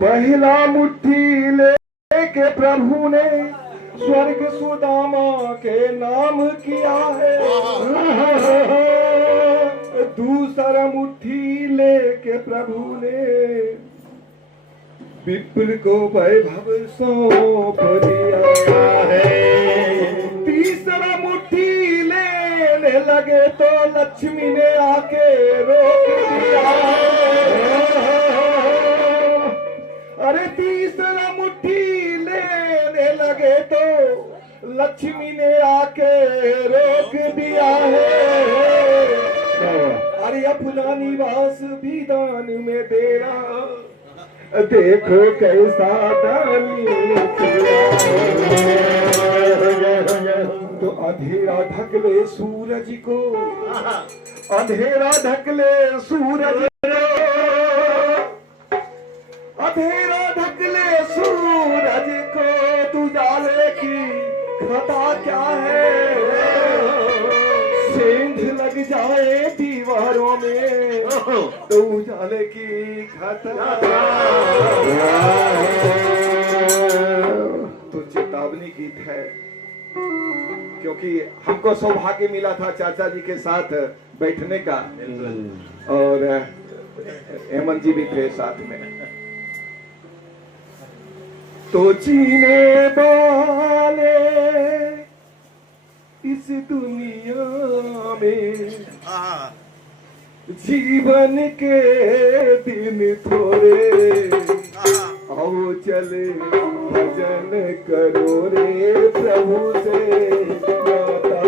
पहला मुट्ठी लेके प्रभु ने स्वर्ग सुदामा के नाम किया है। दूसरा मुट्ठी लेके प्रभु ने विप्र को वैभव सौंप दिया है। तीसरा मुट्ठी लेने लगे तो लक्ष्मी ने आके रोक दिया। अरे तीसरा मुट्ठी लेने लगे तो लक्ष्मी ने आके रोक दिया है। अरे अपना निवास भी दान में दे रहा, देखो कैसा दानी तो अंधेरा ढक ले सूरज को, अंधेरा ढक ले सूरज, अंधेरा ढक ले सूरज को, उजाले की खता क्या है। सेंध लग जाए दीवारों में तो उजाले की खता। तो चेतावनी गीत है, क्योंकि हमको सौभाग्य मिला था चाचा जी के साथ बैठने का, और हेमंत जी भी थे साथ में। तो जीने वाले इस दुनिया में जीवन के दिन थोड़े, आओ चले भजन करो रे प्रभु से नाता।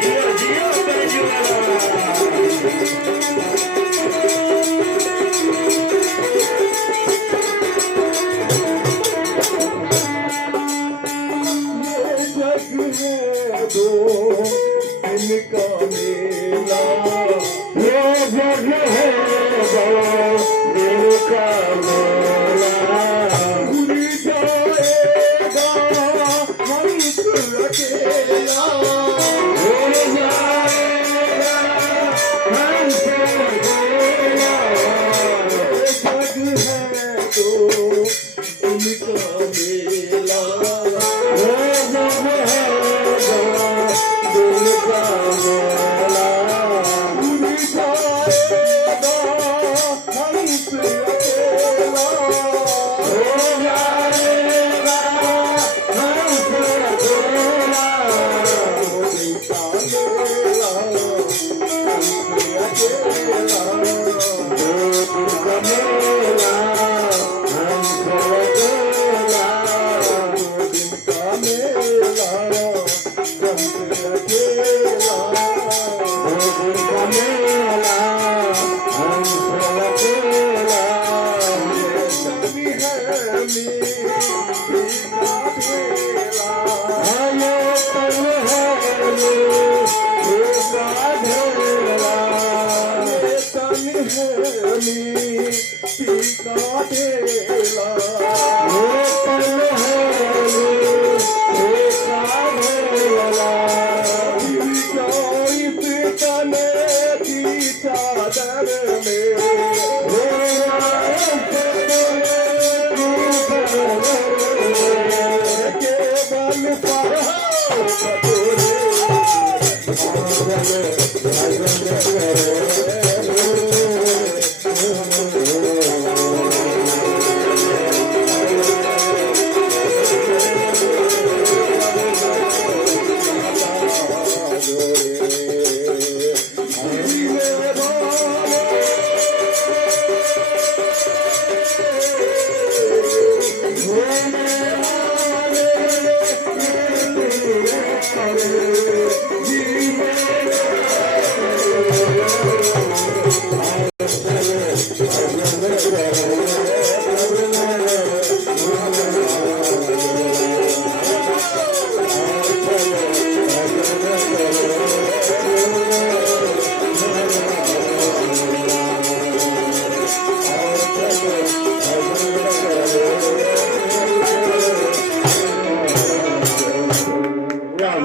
जियो जियो ये जग है दो दिन का मेला, ये जग है दो दिल का मेला भूल जाएगा हंस अकेला। भूल जाएगा हंस अकेला। ये जग है दो दिन का मेला, ये जग है दो दिल का मेला भूल जाएगा हंस अकेला। हो जाएगा हंस अकेला। Yeah.